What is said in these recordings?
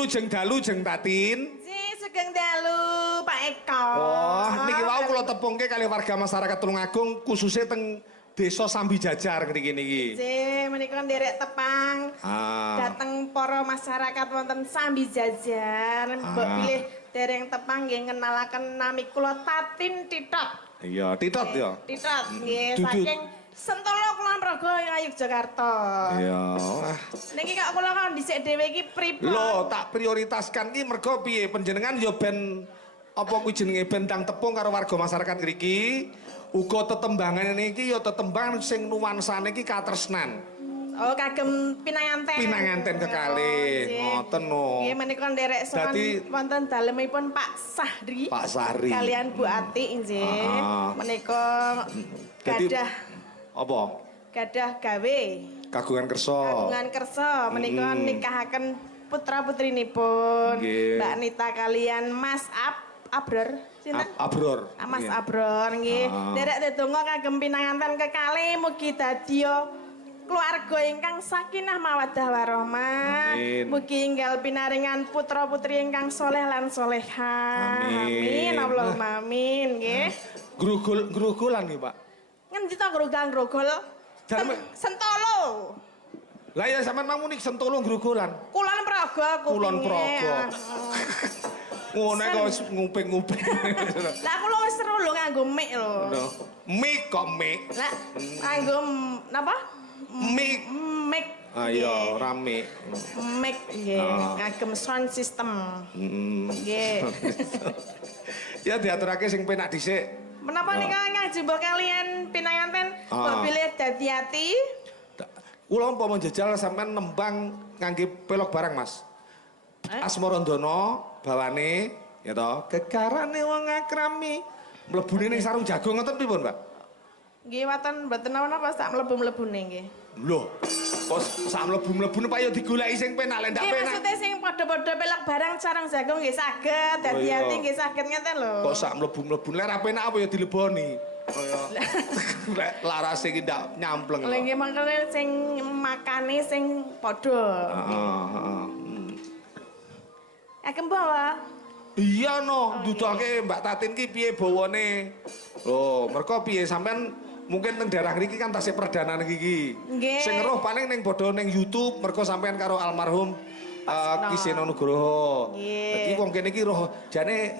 Wilujeng dalu jeng Tatin. Sugeng dalu Pak Eko. Oh, niki wau kula tepungke kali warga masyarakat Tulungagung khususnya teng Desa Sambi Jajar niki. Menika nderek tepang. Dateng para masyarakat wonten Sambi Jajar. Mbok pilih dereng tepang nggih ngenalaken nami kula Tatin Titot. Iya, Titot ya. Titot nggih saking Sentolo Kulon Progo Yogyakarta. Iya. Niki kok kula kan dhisik dhewe iki pripun? Lho, tak prioritaskan iki mergo piye panjenengan ya ben apa kuwi jenenge bentang tepung karo warga masyarakat ngriki. Uga tetembangan niki ya tetembangan sing nuansane iki katresnan. Oh, kagem pinanganten. Pinanganten kekalih. Ngoten no. Nggih menika nderek sowan wonten dalemipun Pak Sahri. Pak Sahri. Kalian Bu Ati nggih. Menika gadah apa? Gadah gawe. Kagungan kersa. Kagungan kersa menika nikahaken putra-putrinipun. Mbak Nita kalian Mas Abror. Sinten? Abror. Mas Abror nggih. Nderek dedonga kagem pinanganten kekalih mugi dadi keluarga ingkang sakinah mawaddah warahmah. Mugi enggal pinaringan putra-putri ingkang soleh lan solehah. Amin. Allahumma amin nggih. Grugulan nggih, Pak. Ngendi to grogol? Sentolo. Lah ya sampean mamuni Sentolo grugulan. Kulon Progo kupinge. Kulon Progo. Ngono kok nguping-nguping. Lah kula wis seru lho nganggo mik lho. Mik kok mik. Lah nganggo napa? Mik. Ayo rame. Mik nggih, ngagem sound system. Nggih. Ya diaturake sing penak dhisik. Menapa nika ngajumbo kalian pinanganten kok pilih dadi ati? Kula umpama njajal sampean nembang ngangge pelok barang, Mas. Asmarandono bawane ya toh kekarane wong akrami mlebune ning sarung jagung ngoten pripun, Pak? Nggih waten mboten napa sak mlebu-mlebune nggih. Lho, kok sak mlebu-mlebune Pak ya digoleki sing penak lek ndak penak. Nggih maksudnya sing padha-padha pelak barang sarung jagung nggih saged, dadi ati nggih saged ngeten lho. Kok sak mlebu-mlebune lek ra penak apa ya dileboni. Kaya lek larase iki ndak nyampleng. Lha nggih mangkene sing makane sing padha. Heeh. Agem bawa. Iya no, duduke Mbak Tatin ki piye bawane? Oh, mergo piye sampean mungkin teng daerah ngriki kan tasih perdana niki. Sing ngeruh paling ning bodho ning YouTube mergo sampean karo almarhum Ki Seno Nugroho. Dadi wong kene iki roh jane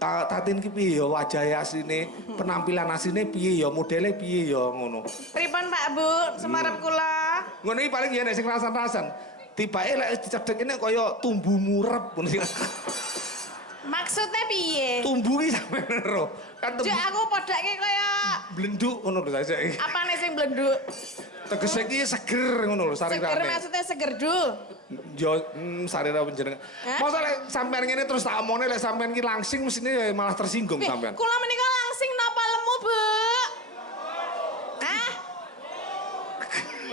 Tatin ki piye ya wajahe asline, penampilan asline piye ya, modele piye ya ngono. Pripun Pak Bu, semarep kula. Ngono iki paling ya nek sing rasan-rasan. Tibake lek dicedhek kene kaya tumbu murep ngono. Maksudnya piye? Tumbu ki sampeyan ero. Kan Jek aku podake kaya blenduk ngono lho saiki. Apane sing blenduk? Tegese iki seger ngono lho sarirane. Seger maksudnya seger du. Yo sarira panjenengan. Masa lek sampean ngene terus tak omone lek sampean ki langsing mesine malah tersinggung sampean. Kula menika langsing napa lemu, Bu? Hah?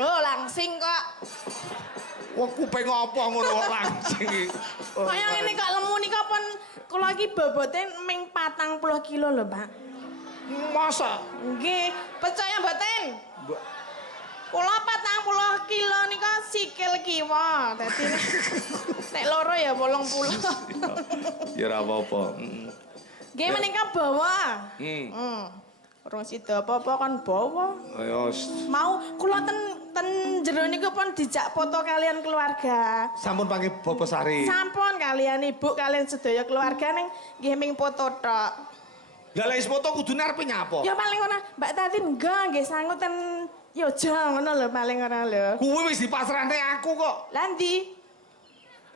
Oh, langsing kok. Wong kuping apa ngono kok langsing iki. Kaya ngene kok lemu nika pun kula iki bobote ming 40 kilo lho, Pak. Masa? Nggih, percaya mboten? Kula 40 kilo nika sikil kiwa. Dadi nek loro ya 80. Ya ora apa-apa. Nggih menika bawa. Urung sida apa-apa kan bawa. Ayo. Mau kula ten jero niku pun dijak foto kalian keluarga. Sampun panggih Bapak Sari. Sampun kalian ibu kalian sedaya keluarga ning nggih ming foto tok. Lah lek foto kudune arepe nyapa? Ya paling ngono, Mbak Tatin enggak nggih sangut ten Yoja ngono lho paling ngono lho. Kuwi wis dipasrahne aku kok. Lah ndi?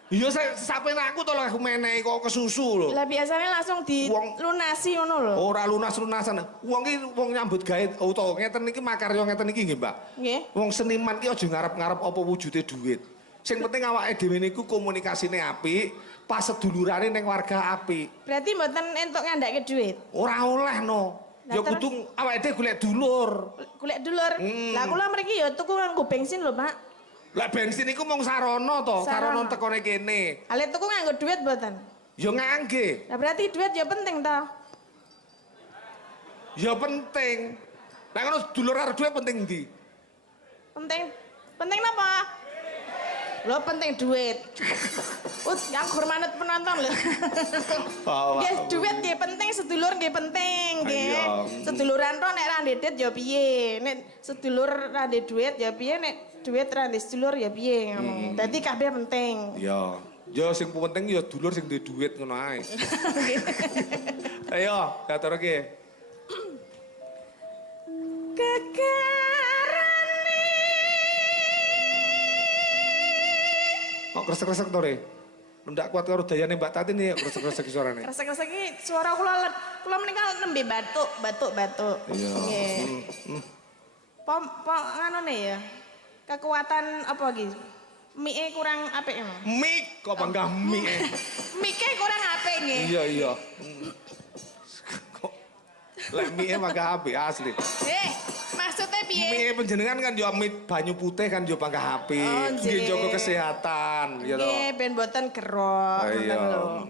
Iya sampeyan aku to lek aku menehi kok kesusu lho. Lah biasane langsung dilunasi ngono lho. Ora lunas-lunasan. Wong iki wong nyambut gawe utawa ngeten iki makarya ngeten iki nggih, Mbak. Nggih. Wong seniman ki aja ngarep-ngarep apa wujude dhuwit. Sing penting awake dhewe niku komunikasine apik, pas sedulurane ning warga apik. Berarti mboten entuk ngandhake dhuwit. Ora oleh no. Ya kudu awake dhewe golek dulur. Golek dulur. Lah kula mriki ya tuku nganggo bensin lho, Pak. Lah bensin iku mung sarana to, sarana tekone kene. Ale tuku nganggo dhuwit mboten? Ya ngangge. Lah berarti dhuwit ya penting to. Ya penting. Lah ngono dulur karo dhuwit penting ndi? Penting napa? Lo penting duit. Yang hormat penonton lho. Nggih duit nggih penting, sedulur nggih penting nggih. Seduluran ro nek ra ndedit ya piye? Nek sedulur ra ndek duit ya piye? Nek duit ra ndek sedulur ya piye ngono. Dadi kabeh penting. Iya. Ya sing penting ya dulur sing duwe duit ngono ae. Ayo, katurke. Kekarane. Kok kresek-kresek to, Re? Ndak kuat karo dayane Mbak Tatin ya kresek-kresek suarane. Kresek-kresek iki suara kula menika nembe batuk. Iya. Nggih. Pom nganone ya. Kekuatan apa iki? Mike kurang apik ngono. Mik kok bangga mik. Mike kurang apik nggih. Iya. Kok lek mike bangga apik asli. Maksudnya piye? Mie penjenengan kan yo mie banyu putih kan yo bangga apik. Nggih jaga kesehatan ya toh. Nggih ben mboten gerok ngoten lho.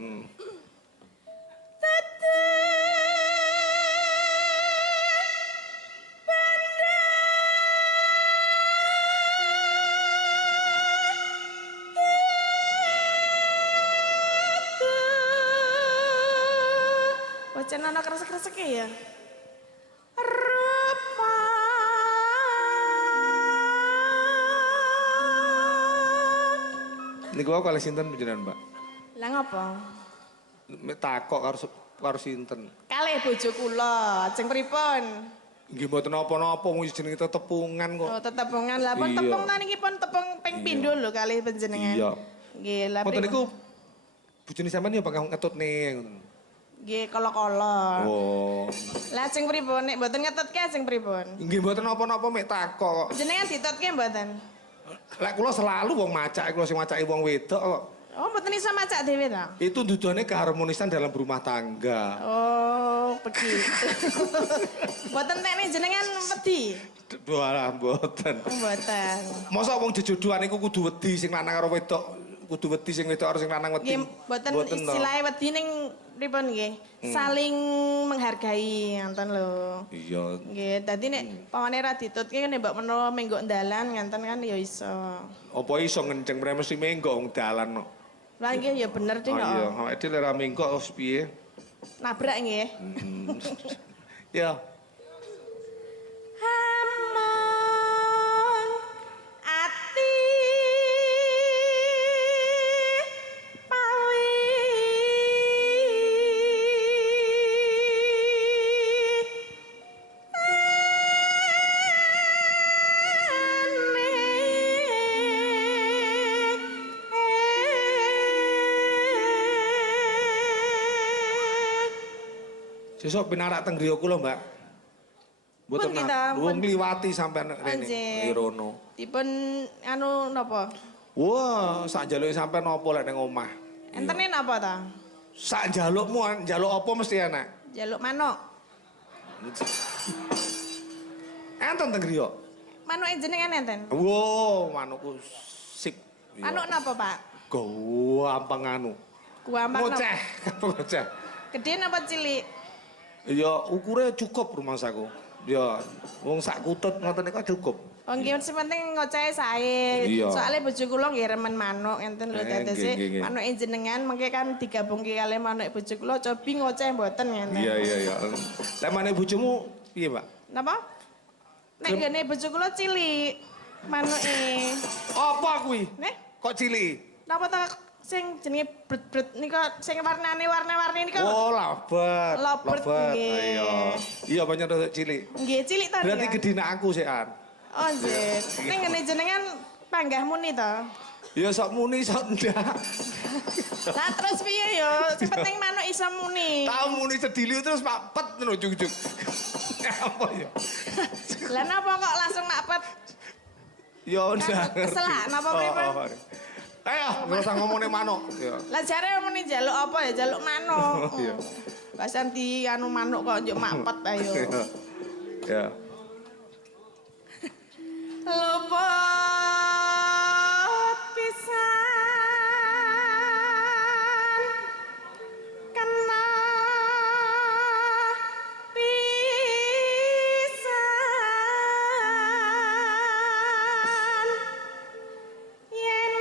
Wacan ana kresek-kreseke ya. Niku kok kalih sinten panjenengan, Mbak? Lah ngapa? Mek takok karo sinten? Kalih bojo kula, ajeng pripun? Nggih mboten napa-napa mung jenenge tetepungan kok. Oh, tetepungan. Lah pun tepung ta niki pun tepung ping pindho lho kalih panjenengan. Iya. Nggih, lah Mboten niku bojone sampean ya bakal ngetutne ngoten. nggih kala-kala. Oh. Lah ajeng pripun nek mboten ngetutke ajeng pripun? Nggih mboten napa-napa mek takok. Jenengan ditutke mboten? Lek kula selalu wong macake kula sing macake wong wedok kok. Oh, mboten iso macak dhewe ta? Itu tujuannya keharmonisan dalam berumah tangga. Oh, begitu. Mboten tekne jenengan wedi? Walah mboten. Mboten. Masa wong jejodohan iku kudu wedi sing lanang karo wedok, kudu wedi sing wedok karo sing lanang wedi. Nggih, mboten istilahnya wedi ning pripun nggih? Saling menghargai ngoten lho. Iya. Nggih, dadi nek pamane ra ditutke nek mbok menawa menggo ndalan ngoten kan ya iso. Apa iso ngenceng mrene mesti menggo wong dalan kok. Lah nggih ya bener Dik. Iya, awake dhewe ora menggo wis piye? Nabrak nggih. Ya. Hamon ati pawi Sesuk pinarak teng griya kula, Mbak. Mboten wong ngliwati sampean rene Irono. Dipun anu napa? Wah, sak njaluke sampean apa lek ning omah? Entene napa ta? Sak njalukmu njaluk apa mesti enak. Jaluk manuk. Enten teng griya. Manuke jenengan enten? Wow, manukku sip. Manuk napa, Pak? Gampang anu. Gampang napa? Ngoceh. Gede napa cilik? Ya ukure cukup rumah saku. Ya wong sak kutut ngoten niku cukup. Oh nggih sing penting ngocehe sae. Iya. Soale bojo kula nggih remen manuk enten lho dadese manuke jenengan mengke kan digabungke kali manuke bojo kula cobi ngoceh mboten ngene. Iya. Lah manuk bojomu piye, Pak? Napa? Nek ngene bojo kula cilik manuke. Apa kuwi? Nih? Kok cilik? Napa ta sing jenenge bret-bret nika sing warna-warni nika. Oh, labat. Labat nggih. Iya. Iya banyak rada cilik. Nggih cilik ta. Berarti gedine aku sekan. Oh nggih. Ning ngene jenengan panggah muni to? Ya sok muni sok ndak. Lah terus piye yo? Sing penting manuk iso muni. Tahu muni sedili terus mapet ngono ujug-ujug. Apa ya? Lah napa kok langsung mapet? Ya ndak. Keselak napa pripun? Ayo, nggak usah ngomongin manuk. Lah jare muni njaluk apa ya? Njaluk manuk. Iya. Pasan di anu manuk kok njuk mapet ayo. Ya. Luput pisan kena pisan yen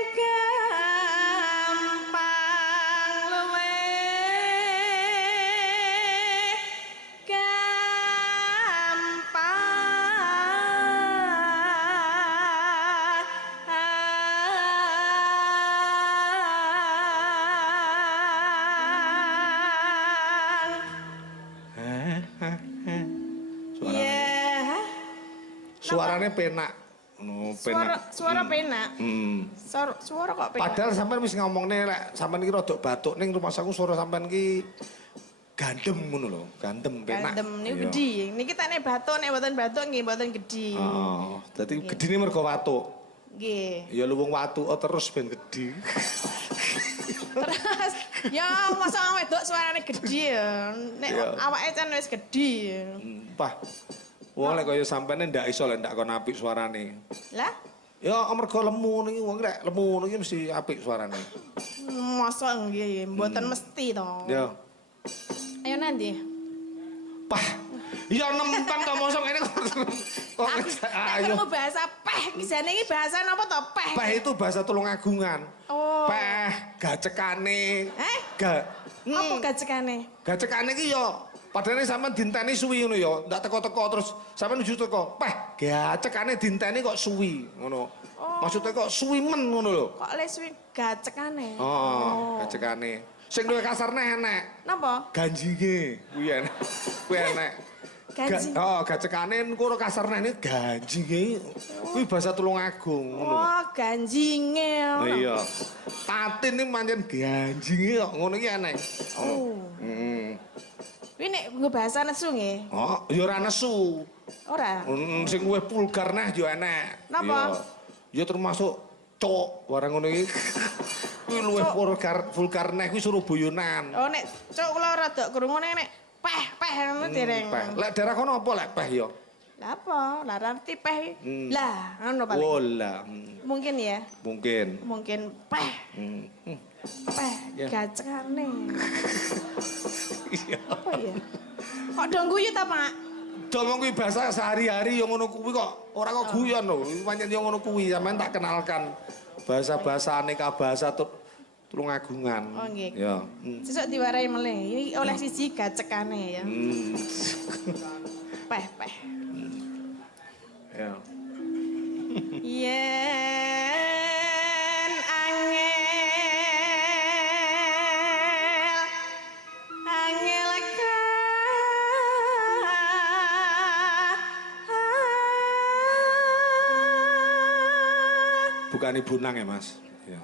Suarane penak. No, penak. Suara penak. Suara kok penak. Padahal sampean wis ngomongne lek sampean iki rada batuk ning rumah saku suara sampean iki gandem ngono lho, gandem penak. Gandem niku gedhi. Niki tak nek batuk nek mboten batuk nggih mboten gedhi. Heeh. Dadi gedine mergo watuk. Nggih. Ya luwung watuk terus ben gedhi. Terus ya masa wong wedok suarane gedhi ya. Nek awake can wis gedhi. Pah. Wong lek kaya sampeyan ndak iso lek ndak kon apik suarane. Lah? Ya mergo lemu niki wong lek lemu niki mesti apik suarane. Masa nggih mboten mesti to. Ya. Ayo nanti. Pah. Ya nempan to mosok ngene kok. Ayo. Kamu bahasa peh, kisane iki bahasa napa to peh? Peh itu bahasa Tulungagungan. Oh. Peh, gacekane. Apa gacekane? Gacekane iki ya padahal sampean dinteni suwi ngono ya, ndak teko-teko terus sampean nuju teko. Peh, gacekane dinteni kok suwi ngono. Maksudnya kok suwi men ngono lho. Kok le suwi gacekane? Oh, gacekane. Sing luwih kasar enek. Napa? Ganjinge kuwi enek. Kuwi enek. Ganjing. Oh, gacekane niku ora kasar ini ganjinge. Kuwi bahasa Tulungagung ngono. Oh, ganjinge. Iya. Tatin iki pancen ganjinge kok ngono iki enek. Oh. Kuwi nek nggo bahasa nesu nggih. Oh, ya ora nesu. Ora. Sing luwih vulgar neh ya enek. Napa? Ya termasuk cok barang ngono iki. Kuwi luwih vulgar neh kuwi Surabayanan. Oh, nek cuk kula rada krungune nek peh ngono dereng. Lek daerah kono apa lek peh ya? Lah apa? Lah arti peh. Lah, ngono paling. Oh lah. Mungkin ya. Mungkin peh. Peh gacekane. Iya. Apa ya? Kok do guyu ta, Pak? Domong kuwi bahasa sehari-hari yang ngono kuwi kok ora kok guyon lho. Pancen yo ngono kuwi sampean tak kenalkan. Bahasa-bahasa aneka bahasa Tulungagungan. Oh nggih. Ya. Sesuk diwarai meleh. Ini oleh siji gacekane ya. Peh. Ya. Yen angel Bukan Ibu Nang ya, Mas? Ya.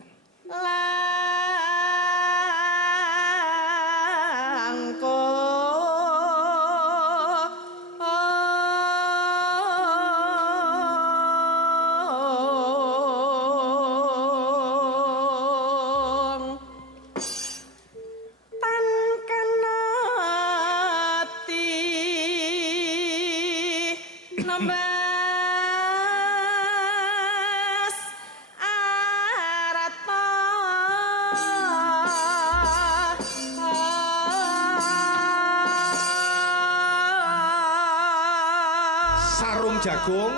Jagung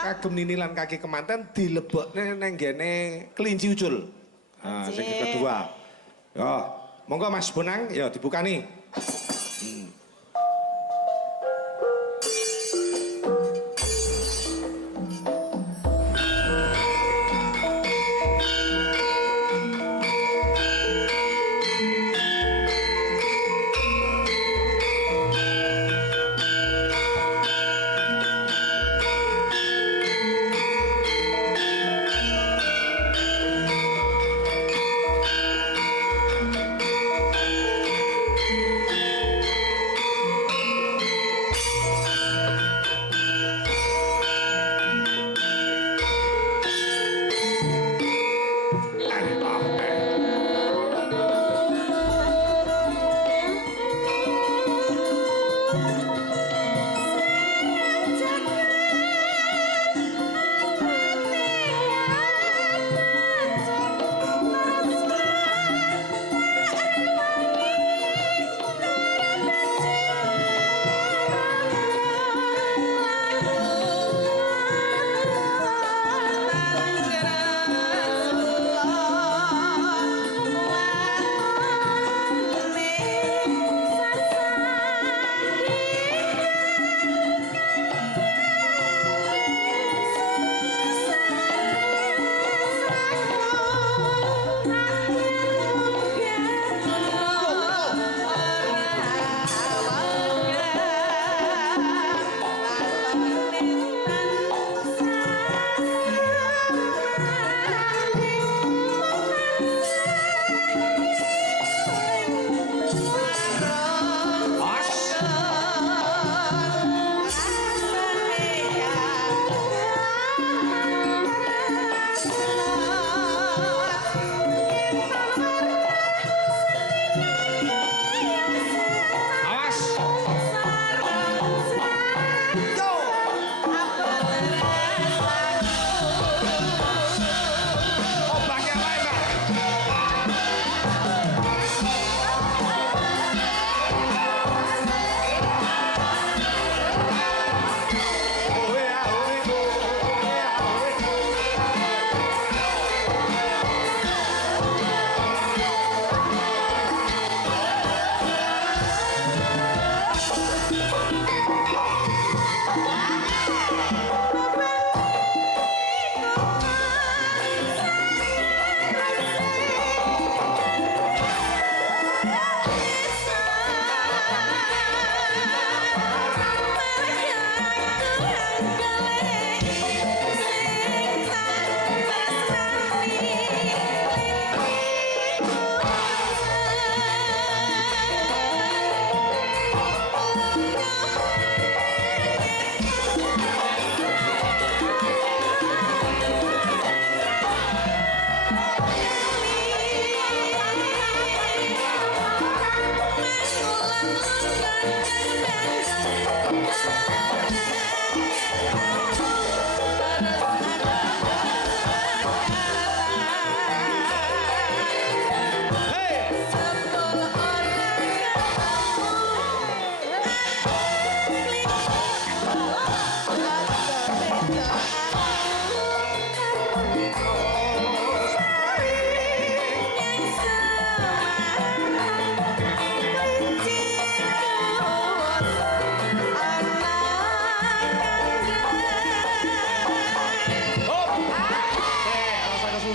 kagem nini lan kaki kemanten dilebokne nang gene kelinci ucul. Nah, sing kedua. Ya, monggo Mas Bonang ya dibukani.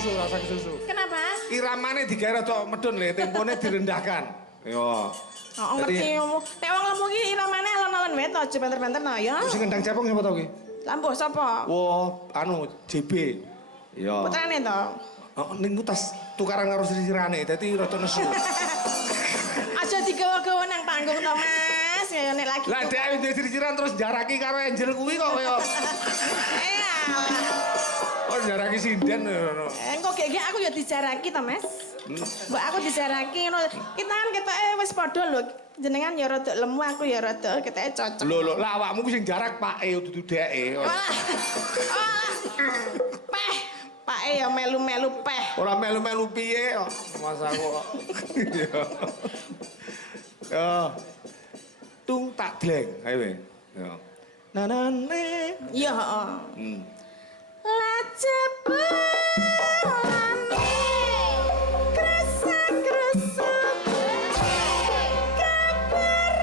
susu, rasa susu. Kenapa? Iramane digawe rada medun le, tempone direndahkan. Yo. Oh, ngerti kamu. Nek wong lembu ki iramane alon-alon wae to, aja banter-banter no ya. Sing ngendang cepong sapa to ki? Lambuh sapa? Wah, anu JB. Yo. Putrane to. Oh, ning ku tas tukaran karo sisirane, dadi rada nesu. Aja digawa-gawa nang panggung to, Mas. Ya nek lagi. Lah dhek duwe sisiran terus jaraki karo Angel kuwi kok kaya. Oh, jaraki sinden. Engko gek aku ya dijaraki to, Mas. Mbak aku dijaraki ngono. Kita kan ketoke wis padha lho. Jenengan ya rada lemu, aku ya rada ketoke cocok. Lho, lah awakmu ku sing jarak pake dudu deke. Peh. Pake ya melu-melu peh. Ora melu-melu piye kok. Mas aku kok. Ya. Tung tak gleng, ayo we. Ya. Nanane. Iya, heeh. Lajebulane kresek-kresek kabar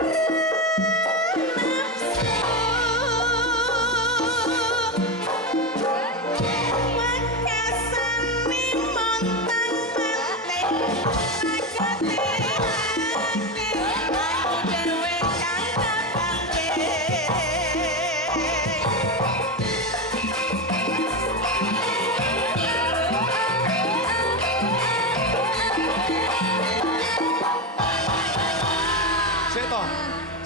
nafsu makasane montang manting sakate ake dewe kang kabanting.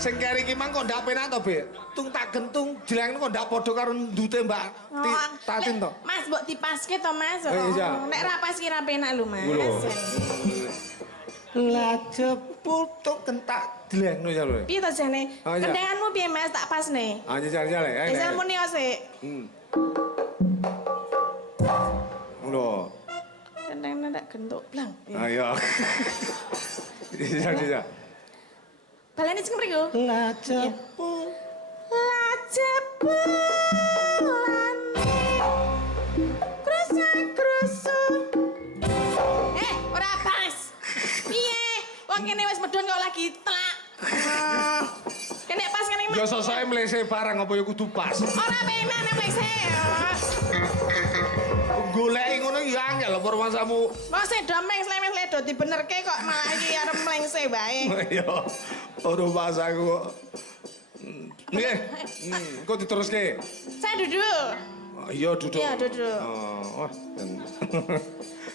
Sing keri iki mang kok ndak penak to, Be? Tung tak gentung jleng kok ndak padha karo ndute Mbak Tatin to. Mas mbok dipaske to, Mas. Iya. Nek ra pas ki ra penak lho, Mas. Lajepul tuk kentak jleng ya lho. Piye to jane? Oh, iya. Kendenganmu piye, Mas? Tak pas nih. Ah, jajal ya. Wis muni sik. Lho. Kendeng ndak gentuk blang. Ayo. Iya. Balane sing mriku. Lajepul. Lajepulane krusak-krusuk. Ora pas. Piye? Wong kene wis medhun kok lagi tlak. Kene pas kene. Ya sosoke mlese barang apa ya kudu pas. Ora penak nek mlese. Goleki ngono ya angel apa masamu. Mosok domeng slemes do dibenerke kok malah iki arep mlengse wae. Ya. Ora pas aku kok. Nggih. Engko diteruske. Saya duduk. Iya duduk. Iya duduk. Oh,